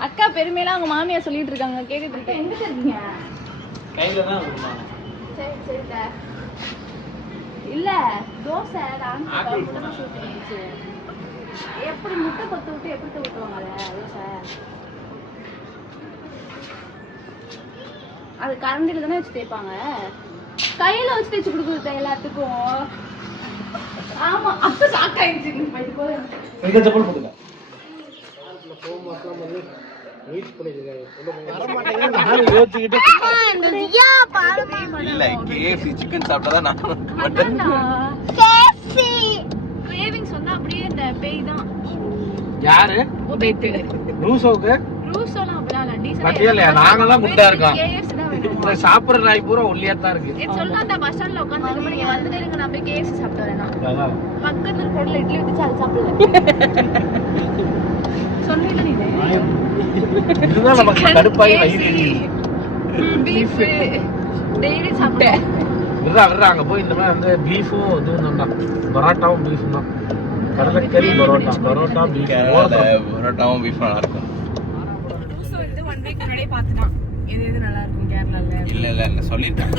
அக்கா பெருமையெல்லாம் அவங்க மாமியார் சொல்லிட்டு இருக்காங்க கேட்டுட்டு இருக்கேன். எங்க இருக்கீங்க கையில தான் சரி சரி இல்ல தோசை எப்படி முட்டை கொத்து விட்டு எப்படி ஊற்றுவாங்க அதை? தோசை. அது கரண்டில தானே வச்சு தேய்ப்பாங்க. கையில வச்சு தேய்ச்சி கொடுக்குறது எல்லாத்துக்கும்? ஆமா அப்ப ஷாக் ஆயிடுச்சு. எங்க செப்பல் போட்டுக்க இல்ல கேஎஃப்சி சிக்கன் சாப்பிட்டா தான் நான் மட்டன் கிரேவிங்ஸ் வந்து அப்படியே இந்த பேய் தான். யாரு? ரூசோவுக்கு? ரூசோலாம் அப்படிலாம் இல்ல டீசல் குண்டா இருக்கோம். இந்த சாப்பிடுற நாய் பூரா ஒல்லியா தான் இருக்கு. சொல்றேன் அந்த பஸ் ஸ்டாண்ட்ல உட்காந்து நீங்க வந்துட்டே இருங்க நான் போய் கேஎஃப்சி சாப்பிட்டு வரேன். பக்கத்துல கடையில இட்லி வித்துச்சு அது சாப்பிடல. சொன்னீங்க நீ. இதுதான் நமக்கு கடுப்பாகி வயிறு. பீஃப் டெய்லி சாப்பிட்டேன். விட்றா விட்றா அங்க போய் இந்த மாதிரி வந்து பீஃபும் இதுவும் தான். பரோட்டாவும் பீஃபும் தான். கடலைக்கறி பரோட்டா பரோட்டா பீஃப் பரோட்டாவும் பீஃப் நல்லா இருக்கும். வந்து ஒன் வீக் முன்னாடியே பார்த்துட்டான். எது எது நல்லா இருக்கும் கேரளால இல்ல இல்ல இல்ல சொல்லிட்டேன்.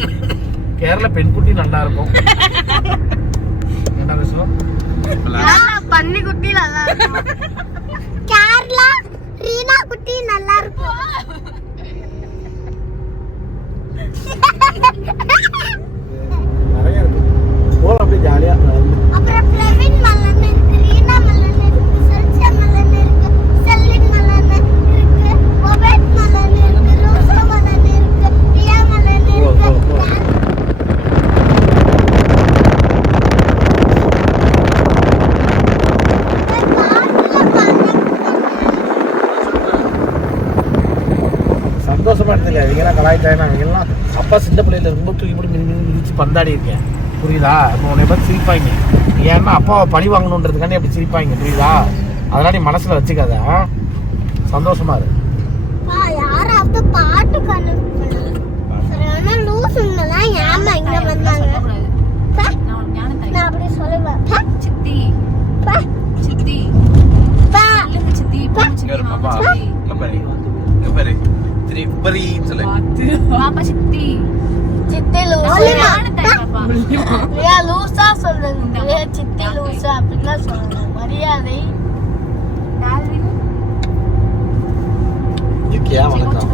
கேரள பெண்குட்டி நல்லா இருக்கும். என்ன விஷயம் பன்னி குட்டி நல்லா இருக்கும். கேரளா ரீனா குட்டி நல்லா இருக்கும். நிறைய இருக்கு. போலாம் அப்படியே ஜாலியா அப்புறம் பிரவீன் மல்லன் இருக்கு சல்சா மல்லன் இருக்கு செல்லின் மல்லன் இருக்கு ஒபேட் மல்லன் இருக்கு ரோசா மல்லன் இருக்கு ரியா மல்லன் போ, போ, போ. இருக்கு சந்தோஷமா கலாய்ச்சாங்க இவங்கெல்லாம் அப்பா சின்ன பிள்ளையில ரொம்ப தூக்கி போட்டு மிதி மிதி மிதிச்சு பந்தாடி இருக்கேன். புரியுதா? இப்போ உன்னை பார்த்து சிரிப்பாங்க. நீ ஏன்னா அப்பாவை பழி வாங்கணுன்றதுக்காண்டி அப்படி சிரிப்பாங்க. புரியுதா? அதெல்லாம் நீ மனசுல வச்சுக்காத? சந்தோஷமா இரு. பா, யாராவது பாட்டு சித்தி. பா, சித்தி. சித்தி சித்தி ஒரு மாமா பாப்பா சித்தி. சித்தி சித்தி லூசு ரியா லூசா சொல்லுங்க. ரியா சித்தி லூசா அப்படின்லாம் சொல்லணும் மரியாதை. இருக்கியா வணக்கம்.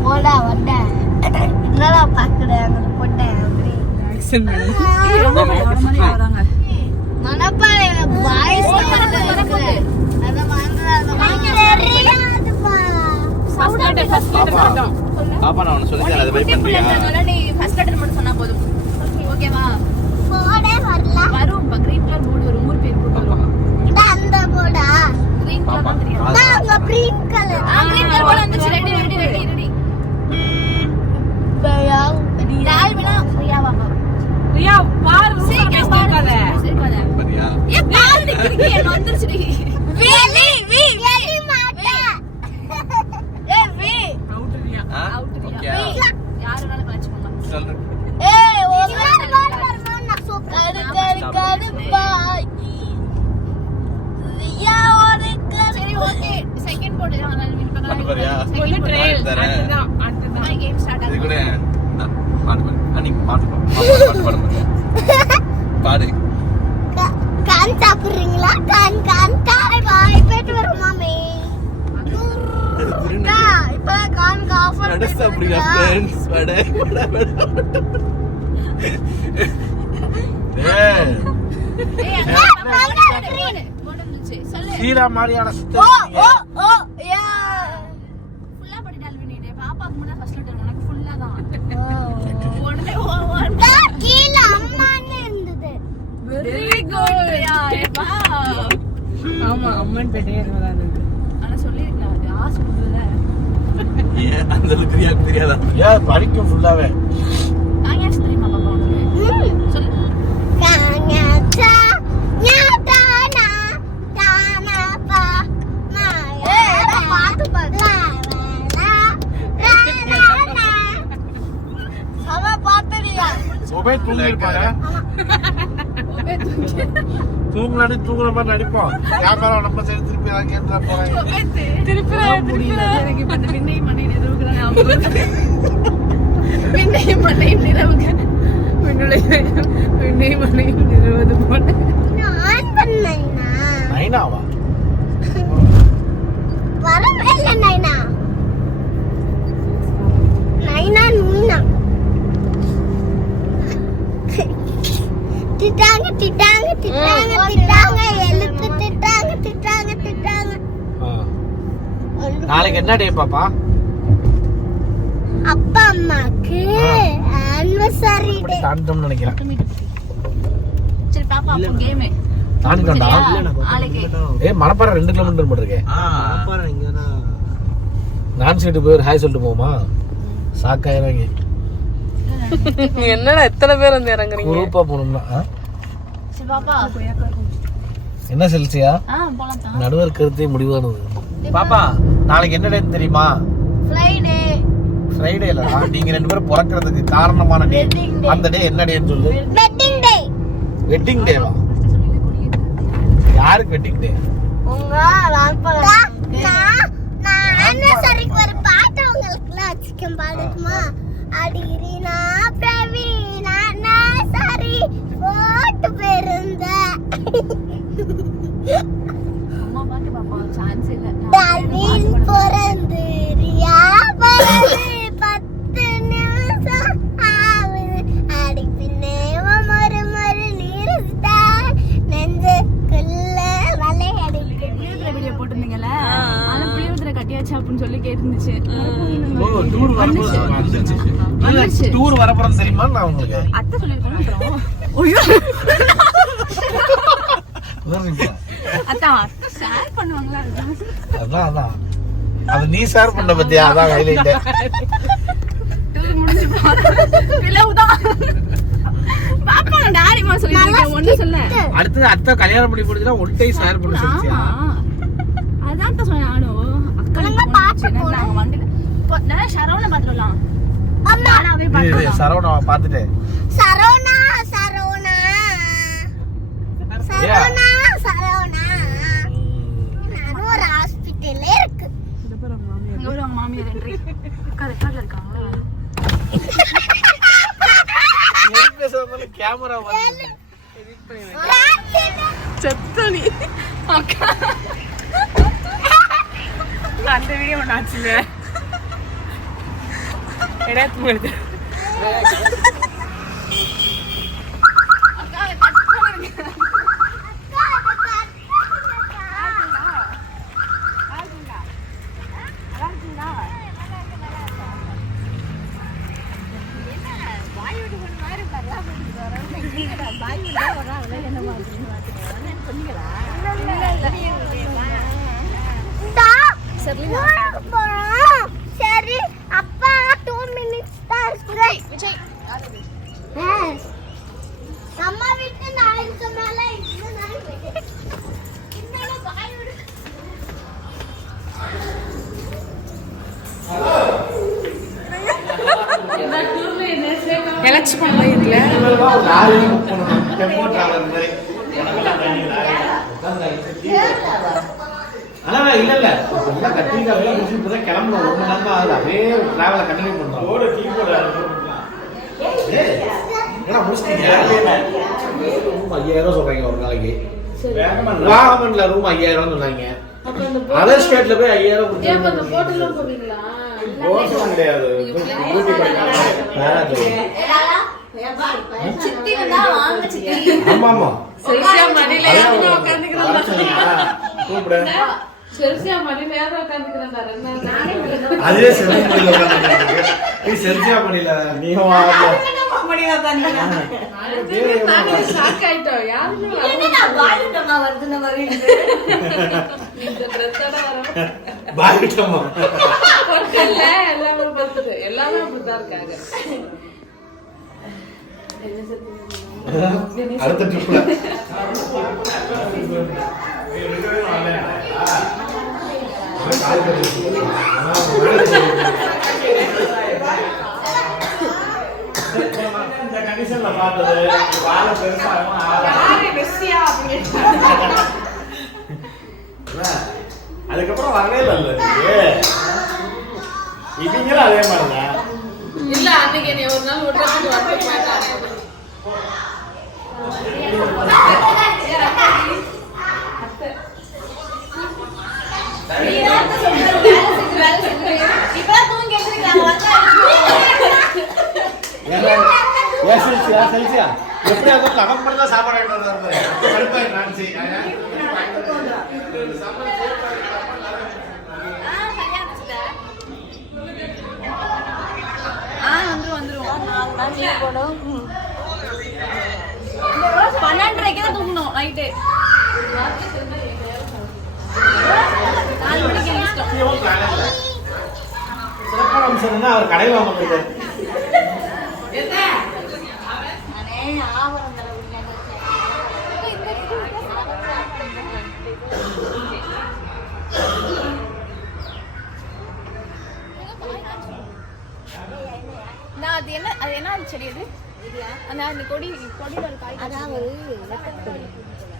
போடா வந்தேன். என்னடா பாக்குறேன் அங்க போட்டேன் அப்படி. மனப்பாறையில வாய்ஸ் அத பாப்பா பாப்பா நான் உனக்கு சொல்லி அதை வெயிட் பண்றியா நீ ஃபர்ஸ்ட் லெட்டர் மட்டும் சொன்னா போதும் ஓகேவா போடே வரல வரும் கிரீன் கலர் போர்டு வரும் ஊர் பேர் போட்டு பாப்பா வரும் இந்த அந்த போடா கிரீன் கலர் பாப்பா தான் தெரியும் அது- அங்க கிரீன் கலர் ஆ கிரீன் கலர் போர்டு வந்துச்சு ரெடி ரெடி ரெடி ரெடி யார் வேணா பிரியா வாங்க ரியா பாரு சீக்கிரம் பாரு சீக்கிரம் பாரியா ஏ பாரு நிக்கிறீங்க என்ன வந்துருச்சுடி வேலி வி வேலி மாட்டா ஏ வி அவுட் ரியா அவுட் ஓகே யார் வேணாலும் கலாச்சுக்கோங்க சொல்றேன் ஏய் ஒரு வாரம் வரணும் நான் சூப்பர் கரு கரு பாக்கி ரியா ஒரு கரு சரி ஓகே செகண்ட் போர்டு தான் நான் வின் பாட்டு பாரியா ஒன்னு ட்ரெயில் தரேன். அடுத்ததான் அடுத்ததான் கேம் ஸ்டார்ட் இது ஆகும் கூட இந்தா, பாட்டு பாடு அன்னைக்கு பாட்டு பாடு பாட்டு பாடு பாடு பாடு கான் சாப்பிடுறீங்களா கான் கான் காய் பாய் போயிட்டு வரும் மாமி அக்கா, இப்பதான் நடுசு அப்படியா ஃப்ரெண்ட்ஸ் வட வட வட சீரா மாதிரியான ஓ சுத்த ஓ ஓ யா ஃபுல்லா படிட்டால் நீ பாப்பாக்கு முன்னாடி ஃபர்ஸ்ட் லெட்டர் எனக்கு ஃபுல்லா தான் உடனே ஓ ஒன் அக்கா, கீழ அம்மான்னு இருந்தது வெரி குட் யா வா ஆமா அம்மன் பேட்டையே இருந்ததா ஆனா சொல்லிருக்கலாம் அது ஆசை கொடுக்கல ஏன் அந்த அளவுக்கு ரியாக்கு தெரியாதா ஏன் படிக்கும் ஃபுல்லாவே காயாச்சு தெரியுமா பாப்பா உனக்கு சொல்லு காஞாச்சா ஞாதானா தானாபா மாயா பாட்டு பாடு ஒபே தூங்கி இருப்பாரு தூங்கலாடி தூங்குற மாதிரி நடிப்போம் கேமரா நம்ம சைடு திருப்பி போறாங்க திருப்பி விண்ணையும் இப்ப இந்த விண்ணை மண்ணை விண்ணுடைய நிறுவது போல நைனாவா? இல்லை நைனா நைனா நூனா திட்டாங்க திட்டாங்க திட்டாங்க திட்டாங்க எழுத்து திட்டாங்க திட்டாங்க திட்டாங்க நாளைக்கு என்ன டே பாப்பா? அப்பா அம்மாக்கு ஆனிவர்சரி டே தாண்டிட்டோம்னு நினைக்கிறேன். சரி பாப்பா அப்போ கேமு தாண்டிட்டோம்டா ஏ. மணப்பாறை ரெண்டு கிலோமீட்டர் மட்டும் இருக்கே நான் சீட்டு போய் ஒரு ஹாய் சொல்லிட்டு போமா சாக்காயிரங்க என்னடா எத்தனை பேர் வந்து இறங்குறீங்க? குரூப்பா பாப்பா. என்ன செல்சியா? ஆ போலாம் தான் நடுவர் கருத்தே முடிவானது பாப்பா நாளைக்கு என்ன டேட் தெரியுமா? ஃப்ரைடே ஃப்ரைடே இல்லடா. நீங்க ரெண்டு பேரும் பிறக்கிறதுக்கு காரணமான டே. அந்த டே என்ன டேன்னு சொல்லு. வெட்டிங் டே வெட்டிங் டேவா யாருக்கு வெட்டிங் டே உங்க நான் நான் ஆனிவர்சரிக்கு ஒரு பாட்டு உங்களுக்குலாம் வச்சுக்கேன் பாடுக்குமா அடிரீனா பிரவீனா நர்சரி போட்டு பெருந்த அம்மா பாட்டு பாப்பா சான்ஸ் இல்ல. டால்வின் பிறந்து ரியா பிறந்து பத்து நிமிஷம் ஆகுது அடி பின்னே ஒரு மறு நீருட்டா நெஞ்சுக்குள்ள வலை அடிக்குது புளியோதரை வீடியோ போட்டிருந்தீங்கல்ல ஆனா அப்படின்னு சொல்லி கேட்டுருந்துச்சு. ஓ டூர் வரப்போறது வந்துருச்சு. டூர் வரப்போறது தெரியுமா? நான் உங்களுக்கு. அத்தை சொல்லிருக்கோம்? அத்தான் ஷேர் பண்ணுவாங்களா. அதான் அதான். அது நீ ஷேர் பண்ண பத்தியா? அதான் ஹைலைட் டூர் முடிஞ்சு பிளவுதான் பாப்பா டாடிமா சொல்லிருக்கேன் ஒண்ணு சொல்ல அடுத்தது அத்தை கல்யாணம் பண்ணி போடுச்சுன்னா ஒன் டை ஷேர் பண்ண சொல்லிச்சியா ஆமா அதான் சொன்னேன் நானும் அக்கா ஒழுங்கா பாத்து போடு. நாங்க வந்துட்டு இப்போ நான் சரவண பாத்துடலாம் சரவணா பார்த்துட்டு. சரவணா சரவணா. சரவணா நானும் ஒரு ஹாஸ்பிட்டல்ல இருக்கு. மாமியார். என்றி அக்கா ரெக்கார்ட்ல இருக்காங்களா? கேமரா செத்தனி. அக்கா. அந்த வீடியோ ஒன்று ஆச்சுங்க இடத்து போயிடுது அக்கா கட் பண்ணிருங்க ஊருக்கு போறோம். சரி அப்பா டூ மினிட்ஸ் தான் இருக்கு Yes. அம்மா வீட்டு நாளைக்கு மேல இந்த நாள் வீட்டு இன்னொரு பாய் விடு இழைச்சி பண்ண இருக்குல்ல ஆனா இல்ல இல்ல எல்லாம் கத்திரிக்காய் வேலை முடிச்சு இப்பதான் கிளம்பணும் ஒரு மணி நேரம் ஆகுது டிராவலை கண்டினியூ பண்றோம் ஓட டீ போட முடிச்சிட்டீங்க ரூம் ஐயாயிரம் சொல்றாங்க ஒரு நாளைக்கு வாகமன்ல ரூம் ஐயாயிரம் சொன்னாங்க அதர் ஸ்டேட்ல போய் ஐயாயிரம் கிடையாது சித்தி. வந்தா வாங்க சித்தி. ஆமா ஆமா செல்சியா மடியில ஏறி உட்காந்துக்கிறேன் கூப்பிடு செல்சியா மடியில ஏறி உட்காந்துக்கிறேன் நானே அதுவே செல்சியா நீ செல்சியா பண்ணில நீயும் வாங்க. ஷாக் ஆயிட்டோம். யாருமே இந்த பாய்கிட்டோமா இல்ல எல்லாமே இருக்காங்க. அடுத்த ட்ரிப்ல இந்த கண்டிஷன்ல பார்த்தது வாழை என்ன? அதுக்கப்புறம் வரவே இல்லை இவங்களும் அதே மாதிரிதான். இல்ல அன்னைக்கு என்னை ஒரு நாள் விட்டுறதுக்கு வந்து மாட்டாங்க இப்பதான் தூங்கி எழுந்திருக்காங்க ஏன் செல்சியா செல்சியா எப்படியா இருந்தாலும் லகம் பண்ணி தான் சாப்பாடு எடுத்து வருது கடுப்பாய் நான்சி ஆ வந்துரும் வந்துரும் பன்னெண்டரைக்கு தான் தூங்கணும் நைட்டு நாலு மணிக்கு எழுந்திரிச்சிட்டோம் அவர் கடையில் வாங்க போயிட்டாரு நான் அது என்ன அது என்ன செடி அது? அந்த அந்த கொடி கொடியில ஒரு காய் அதாவது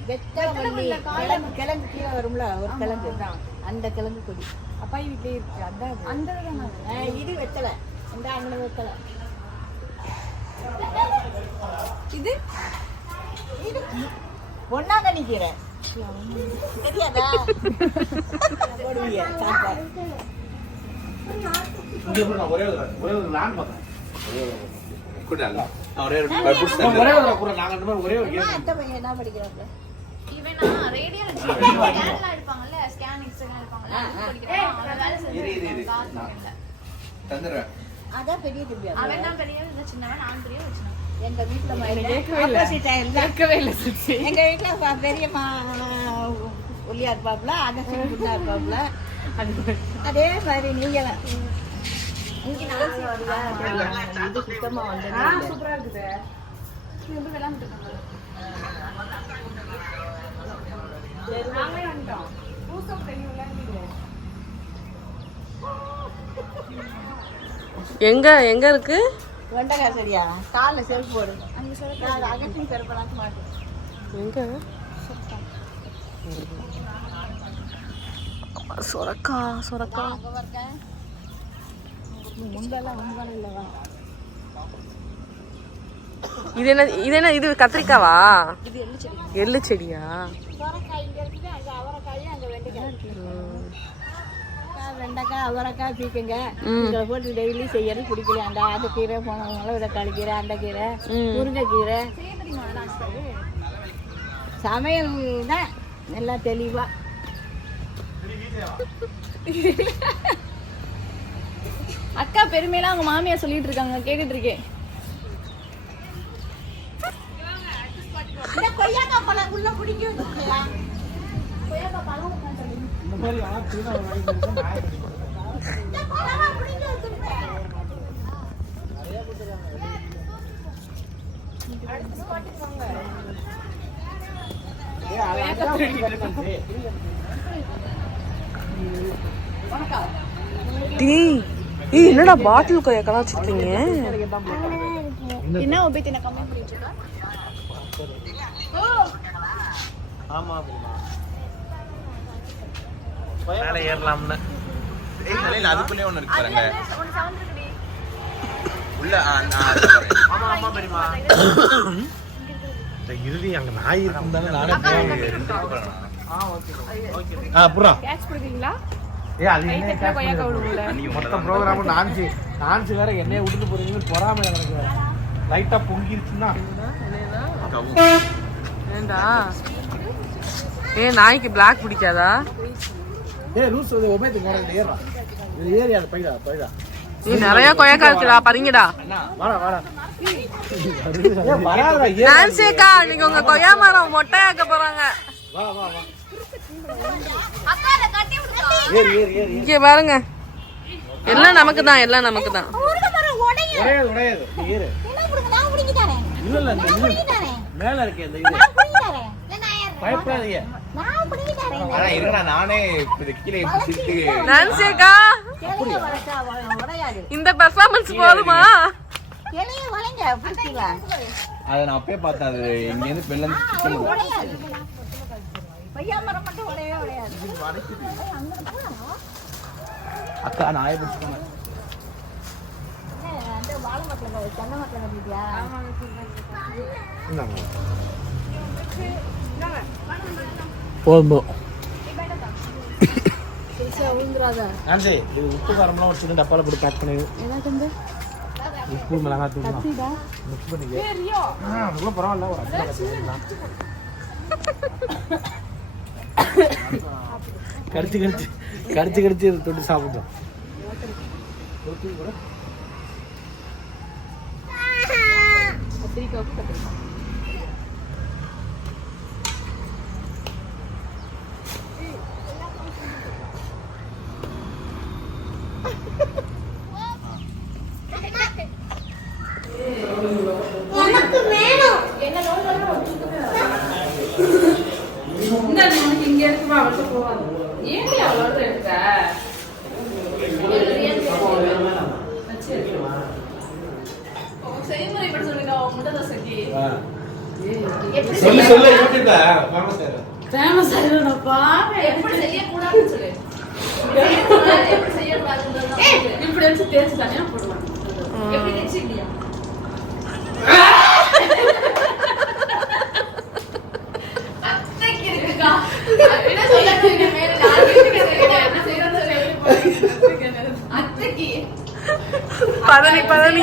வெத்தவள்ளி கிழங்கு கிழங்கு கீழே வரும்ல ஒரு கிழங்கு தான். அந்த கிழங்கு கொடி. அப்பாய் வீட்லயே இருக்கு. அதான் அது. அந்த ஆ, இது வெத்தலை இந்த அங்கே வெத்தலை இது? ஒன்னாங்க நிக்கிற தெரியாதா? போடுவீங்க நான் ஒரே ஒரு ஒரே ஒரு லேண்ட் பார்த்தேன் ஒரே ஒரு என்ன படிக்கிறாப்ல இவனா ரேடியாலஜி ஸ்கேன்லாம் எடுப்பாங்கல்ல ஸ்கேன் எக்ஸ்ரே எடுப்பாங்கல்ல அது படிக்கிறான். அவன் வேலை. இல்ல தந்துடுறேன். அதான் பெரிய தம்பி அவன் தான் பெரிய சின்னவன் நான் பெரிய வச்சுனேன் எங்க வீட்டுல கேட்கவே இல்லை. எங்க வீட்டுல பெரியம்மா ஒல்லியா இருப்பாப்ல அதான் சின்ன இருப்பாப்ல அதே மாதிரி நீங்க இங்க நாங்க வருவா இது சுத்தமா வந்து சூப்பரா இருக்குது ரொம்ப விளாண்டுட்டு இருக்காங்க நாங்களே வந்துட்டோம் பூசம் தெரியும்ல எங்க எங்க இருக்கு? வெண்டைக்காய் சரியா காலில் செருப்பு போடு. அங்கே சொல்ல அகற்றின் பெருப்படாச்சு மாட்டேன் எங்க? சொரக்கா சொரக்கா. அங்கே இருக்க முன்பெல்லாம் முன்பால இல்லவா இது என்ன இது என்ன இது கத்திரிக்காவா? எள்ளு செடியா? வெண்டைக்காய் அவரைக்காய் பீக்கங்க. இதில் போட்டு டெய்லி செய்யறது பிடிக்கல. அந்த அந்த கீரை போனவங்களாம் விதக்காளி கீரை அந்த கீரை முருங்கைக்கீரை சமையல் தான் நல்லா தெளிவா. அக்கா பெருமையெல்லாம் அவங்க மாமியார் சொல்லிட்டு இருக்காங்க கேட்டுட்டு இருக்கேன். இந்த ஏய், என்னடா பாட்டில் கொய்யாக்கெல்லாம் வச்சிருக்கீங்க என்ன உபேத் என்ன கமெண்ட் பண்ணிட்டு இருக்கா? ஆமா மேலே ஏறலாம்னு. ஏய் அதுக்குள்ளே ஒண்ணு இருக்கு பாருங்க. உள்ள. ஆமா ஆமா பெரியமா இறுதி அங்க நாய் இருக்கும் தானே நானே ரெண்டு இருக்கு பாருங்க. ஆ புறா கேட்ச் கொடுக்குறீங்களா? ஏ அது என்ன மொத்த ப்ரோக்ராம் டான்ஸ் டான்ஸ் வேற என்னைய விட்டுட்டு போறீங்கன்னு பொறாம எனக்கு லைட்டா பொங்கிருச்சுன்னா. ஏண்டா? ஏ நாய்க்கு பிளாக் பிடிக்காதா? ஏ வந்து ஒபேத்து போறது ஏறா இது அது பைடா பைடா ஏ நிறைய கொய்யாக்கா இருக்குடா பறிங்கடா வாடா வாடா. இன்னைக்கு உங்க கொய்யா மரம் மொட்டையாக்க போறாங்க. வா வா வா. அக்கா அதை கட்டி இங்க பாருங்க. எல்லாம் நமக்கு தான் எல்லாம் நமக்கு தான் மேல இருக்கே இந்த இந்த பெர்ஃபார்மன்ஸ் போதுமா? அதை நான் அப்பயே பார்த்தேன் அது இங்கேருந்து வெளில இருந்து சிக்கன் பையா மரம் மட்டும் உடையவே உடையாது அக்கா நான் ஆய பிடிச்சிக்கோங்க. போதும் உப்பு காரம்லாம் டப்பால போட்டு பேக் பண்ணி உப்பு மிளகாய் தூள் மிக்ஸ் பண்ணிக்க. பரவாயில்ல ஒரு கடிச்சு கடிச்சு கடிச்சு கடிச்சு இதை தொட்டு சாப்பிட்டோம். எனக்கு வேணும் இந்த உனக்கு இங்க இருக்குமா அவள்கிட்ட போவாது ஏன் அவ்வளோ எடுத்த செய்முறை படி சொல்லுங்க முட்டை தோசைக்கு சொல்லு சொல்லு யூடியூப்ல ஃபேமஸ் ஃபேமஸ் ஆயிடும்ப்பா எப்படி செய்யக்கூடாதுன்னு சொல்லு செய்யக்கூடாது, எப்படி செய்யக்கூடாதுன்றது தான் சொல்லு. இப்படி வச்சு தேய்ச்சி தனியா போடலாம் எப்படி வச்சுக்கிட்டியா அத்தைக்கு இருக்குக்கா என்ன சொல்லுங்க மேல நான் வீட்டுக்கு செய்யறேன். என்ன செய்யறது வெளிய போய் அத்தைக்கு பதனி பதனி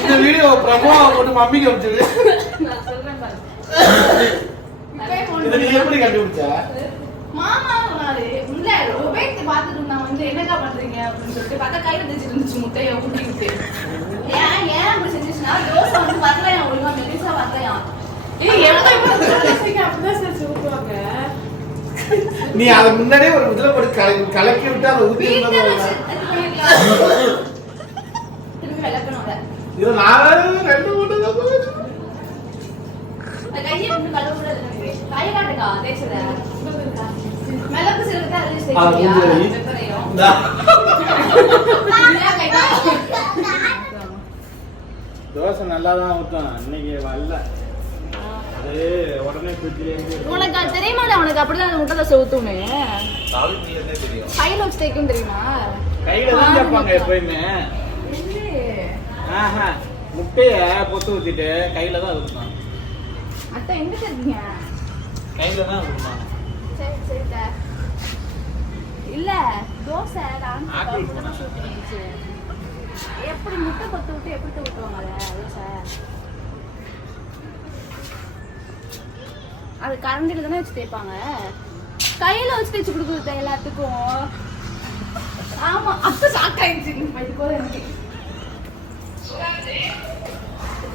இந்த வீடியோ பிரபு போட்டு மம்மிக்கு வச்சது நான் சொல்றேன் பாரு இதை நீ எப்படி கண்டுபிடிச்ச? மாமா சொன்னாரு இல்ல உபயோகித்து பார்த்துட்டு இருந்தான் வந்து என்னக்கா பண்றீங்க? அப்படின்னு சொல்லிட்டு பார்த்தா கையில தேய்ச்சிட்டு இருந்துச்சு முட்டையை ஊட்டி விட்டு ஏன் ஏன் அப்படி செஞ்சுச்சுன்னா தோசை வந்து வரலையா ஒழுங்கா மெலிசா வரலையா? ஏய் எப்ப இப்ப தோசைக்கு அப்படிதான் செஞ்சு ஊத்துவாங்க நீ அதை முன்னாடியே ஒரு முதல்ல போட்டு கலக்கி கலக்கி விட்டு அதை ஊத்தி. இது நான் ரெண்டு மூணு. தோசை நல்லா தான் ஊற்றும் இன்னைக்கு வரல. உனக்கு அது தெரியுமாடா உனக்கு அப்படிதான் அந்த முட்டை தோசை ஊத்துமே தெரியும்? கையில வச்சு தேய்க்கும் தெரியுமா? கையில தான் கேட்பாங்க எப்பயுமே. ஆஹா முட்டைய பொட்டு ஊத்திட்டு கையில தான் ஊற்றணும் அத்தை எங்க தெரியுங்க? கையில தான் சரி சரி. இல்ல தோசை நான். எப்படி முட்டை கொத்து விட்டு எப்படி ஊத்துவாங்க தோசை? அது கரண்டில தானே வச்சு தேய்ப்பாங்க. கையில வச்சு தேய்ச்சி கொடுக்குறது எல்லாத்துக்கும். ஆமா அப்ப போல எனக்கு.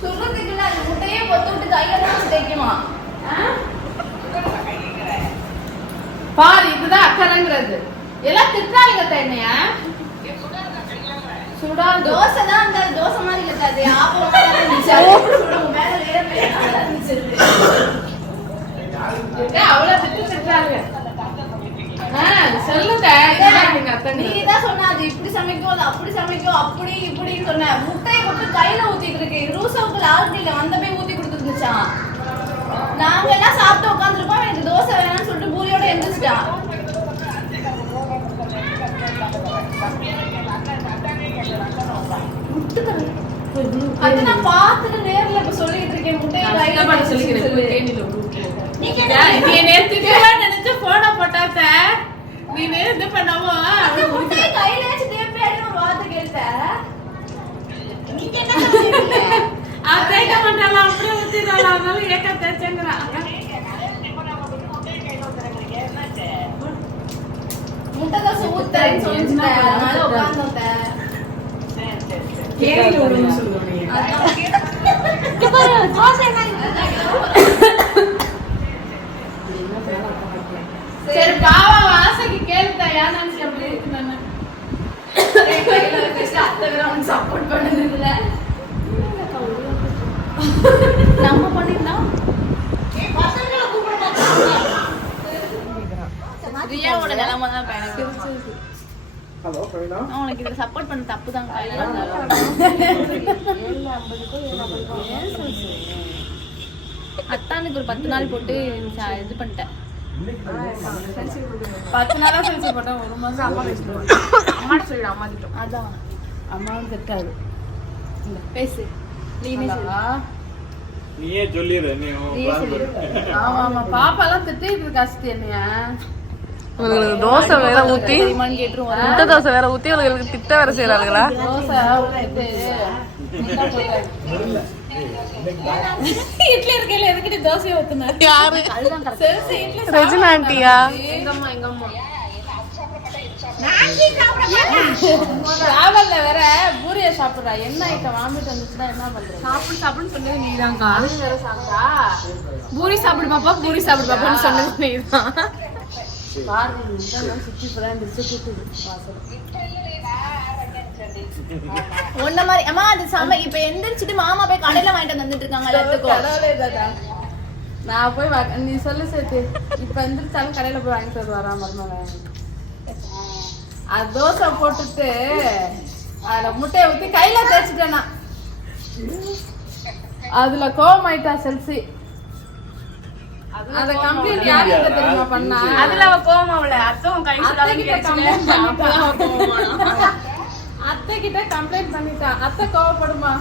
சொல்றதுக்கு இல்ல அது முட்டையே கொத்து விட்டு கையில தான் தேய்க்குமா பாரு இதுதான் அக்கறைங்கிறது. எல்லாம் திட்டாங்க என்னையா. சுடா தோசை தான் அந்த தோசை மாதிரி இருக்காது ஆப்பம் இருந்துச்சு? மேல ஆ இருந்துச்சு அவ்வளவு திட்டாங்க சொல்லுங்க சொன்ன அது இப்படி சமைக்கும் அது அப்படி சமைக்கும் அப்படி இப்படின்னு சொன்ன. முட்டையை போட்டு கையில ஊத்திட்டு இருக்கு. ரூசாவுக்கு லால்டில வந்த போய் ஊத்தி கொடுத்துருந்துச்சான் நாங்க எல்லாம் சாப்பிட்டு உட்காந்துருப்போம் எனக்கு தோசை வேணாம்னு சொல்லிட்டு பூரியோட எந்திரிச்சிட்டான் அது நான் பார்த்துட்டு நேர்ல இப்ப சொல்லிட்டு இருக்கேன். முட்டையை சொல்லிக்கிறேன். நீ நேத்துக்கு நினைச்சு போன போட்டாத்த. நீ இது பண்ணாமோ கையில வச்சு தேப்பியாடின்னு ஒரு வார்த்தை சொல்றீங்க அவன் தேய்க்க மாட்டாளா? அப்படியே ஊத்திடுவாளா? அதனால ஏக்கா தேய்ச்சேங்கிறான் முட்டை தோசை ஊத்துறேன்னு சொல்லிச்சுட்டேன் அதனால உட்கார்ந்துட்டேன். கேணில விடுன்னு சொல்லுவாங்க சரி பாவா வாசைக்கு கேளுத்தா ஏன் நினைச்சு அப்படி இருக்கு நானு சப்போர்ட் பண்ணது இல்ல. நம்ம பண்ணிக்கலாம் ரியாவோட நிலைமை தான் எனக்கு ஹலோ பிரவீனா நான் உனக்கு இதுல சப்போர்ட் பண்ண தப்பு தான் அத்தானுக்கு ஒரு பத்து நாள் போட்டு இது பண்ணிட்டேன். பத்து நாளா செல்சி போட்டேன். ஒரு மாசம் அம்மா பேசணும் அம்மா சொல்லிடு அம்மா கிட்ட. அதான். அம்மாவும் திட்டாது பேசு. நீனே சொல்லு. நீயே சொல்லிடு நீ நீயே சொல்லிடு. பண்ணு. ஆமா ஆமா. பாப்பா எல்லாம் திட்டிட்டு இருக்கா அஸ்தி என்னைய? இவங்களுக்கு தோசை வேற ஊத்தி முட்டை தோசை வேற ஊத்தி இவங்களுக்கு திட்ட வேற செய்யறாங்களா தோசை இட்லி இருக்கையில எதுக்கிட்ட தோசையை ஊத்துன யாரு? ரெஜினா ஆண்டியா? எங்க அம்மா எங்க அம்மா டிராவல்ல வேற பூரியை சாப்பிடுறா என்ன ஐட்டம் வாமிட் வந்துச்சுன்னா என்ன பண்றது சாப்பிடு சாப்பிடுன்னு சொன்னது நீதான்க்கா பூரி சாப்பிடு பாப்பா பூரி சாப்பிடு பாப்பான்னு சொன்னது சுத்தி போறா உன்ன மாதிரி அம்மா அது சம இப்ப எந்திரிச்சிட்டு மாமா போய் கடையில வாங்கிட்டு வந்துட்டு இருக்காங்க எல்லாத்துக்கும். நான் போய் நீ சொல்லு சேர்த்து இப்ப எந்திரிச்சாலும் கடையில போய் வாங்கிட்டு வருவாரா மருமகன் அது தோசை போட்டுட்டு அதுல முட்டையை ஊத்தி கையில தேய்ச்சிட்டேனா அதுல கோவம் ஆயிட்டா செல்சி அத கம்ப்ளைண்ட் தெரியுமா பண்ணா? அதுல அவ கோவம் அவள அத்தவும் கை அத்தை அத்தை கிட்ட கம்ப்ளைண்ட் பண்ணிட்டா அத்தை கோவப்படுமா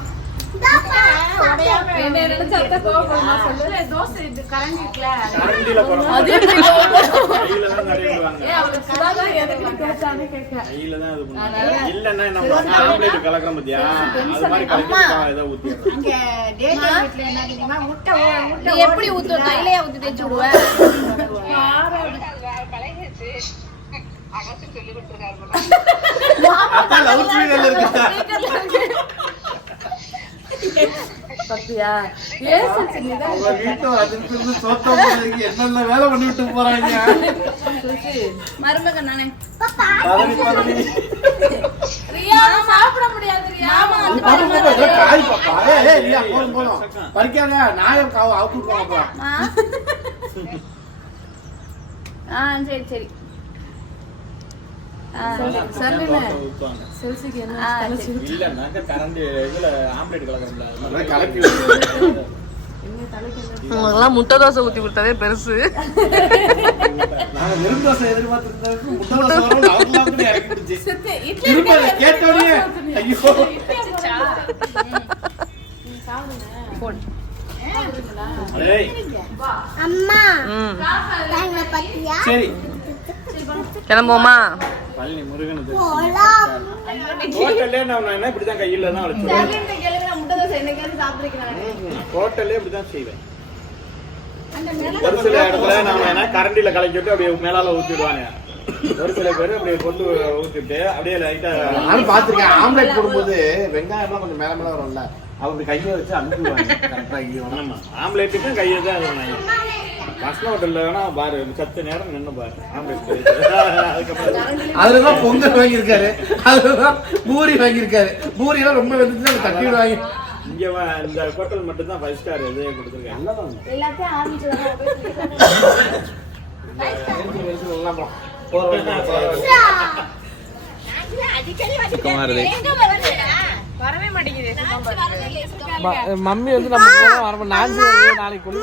எப்படி ஊத்துவ? கையிலயே ஊத்தி தேய்ச்சு விடுவ? அத்தா லவ் ஸ்பீக்கர்ல இருக்கு பத்தியா ஏ சச்சி நீதான் அவங்க வீட்டு அதுக்கு இருந்து சோத்தம் போடுறதுக்கு என்னென்ன வேலை பண்ணி விட்டு போறாங்க? மருமகன் நானே. பதவி பதவி ரியா சாப்பிட முடியாது ரியா. மாமா வந்து பாப்பா, பாப்பா, பரிமாறுவாரு. இதோ காய் பாப்பா. ஏய். பறிக்காத. ஆ சரி சரி. உங்களுக்குலாம் முட்டை தோசை ஊத்தி கொடுத்ததே பெருசு. கிளம்புவோமா? பழனி போலாம் ஹோட்டல்லே நான் என்ன இப்படிதான் கையில தான் வச்சுருவேன். ஹோட்டல்லே இப்படிதான் செய்வேன். ஒரு சில இடத்துல நாம என்ன கரண்டில கலக்கி விட்டு அப்படியே மேலால ஊத்திடுவாங்க ஒரு சில பேர் அப்படியே கொண்டு ஊத்திட்டு அப்படியே லைட்டா நானும் பார்த்திருக்கேன். ஆம்லெட் போடும்போது வெங்காயம்லாம் கொஞ்சம் மேல மேல வரும்ல. அவங்க கையை வச்சு அனுப்புவாங்க கரெக்டா இங்கே ஆம்லேட்டுக்கும் கையை தான் பஸ் ஹோட்டல்ல வேணா பாரு சத்து நேரம் நின்னு பாரு. அதுலதான் பொங்கல் வாங்கியிருக்காரு. அதுலதான் பூரி வாங்கியிருக்காரு. பூரி எல்லாம் ரொம்ப வெந்துச்சுன்னா அதை தட்டி விடுவாங்க. இங்க இந்த ஹோட்டல் மட்டும் தான் ஃபைவ் ஸ்டார் இதே கொடுத்துருக்காங்க. எல்லாத்தையும் ஆரம்பிச்சதுதான் வரவே மாட்டேங்குது. மம்மி வந்து நம்ம நாளைக்கு கொண்டு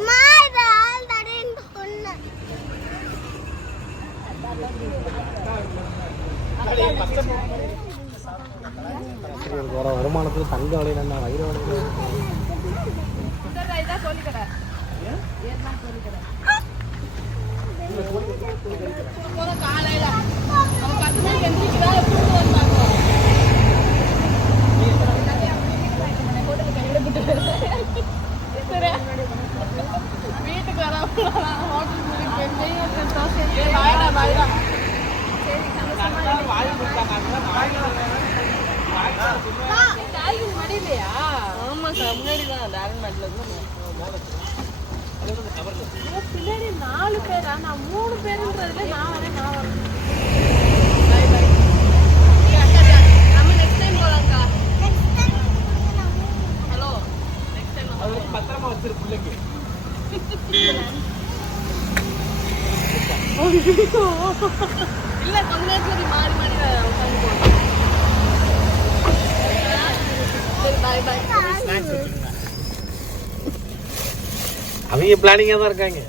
அம்மா இது ஆல்ரெடி சொன்னேன் வர வருமானத்துல தங்க வலையில என்ன வயிறு வலையில வீட்டுக்கு வர ஹோட்டல் வாயிடா வாயிடா பின்னாடி நாலு பேரா நான் மூணு பேருன்றதுல நான் வரேன் நான் வரேன் நம்ம நெக்ஸ்ட் டைம் பத்திரமா வச்சிரு பிள்ளைக்கு இல்ல கொஞ்ச நேரத்துல சரி மாறி மாறி சரி பாய் பாய் அவங்க பிளானிங்காக தான் இருக்காங்க.